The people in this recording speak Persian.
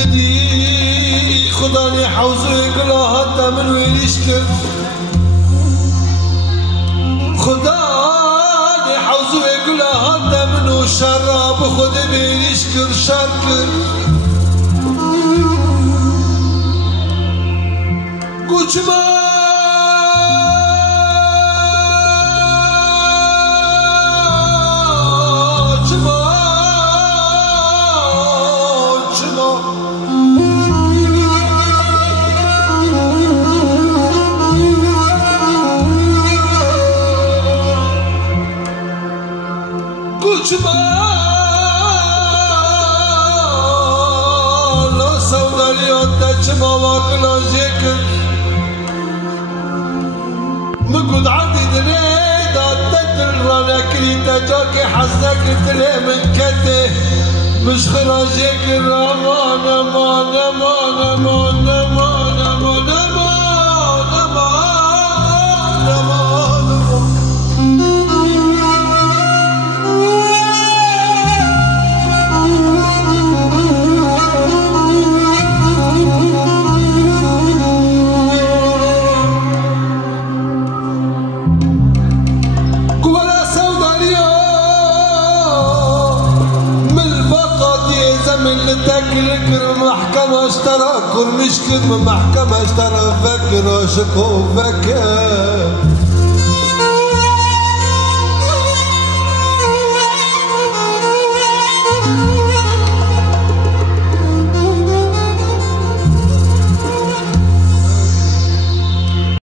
مدي خداني حوزوي كلها حتى من ويشكر خداني حوزوي كلها حتى منو شراب خد بيشكر شكر كوشما ما واكل ذكر مقعد عندي دريد تدر رانا كريتا جاكي حزك تلي من كته مش خراجك الرمان امان امان امان امان امان امان امان امان تكلكر محكمة اشترى كل مشكل من محكمة اشترى فكر وشكو فكر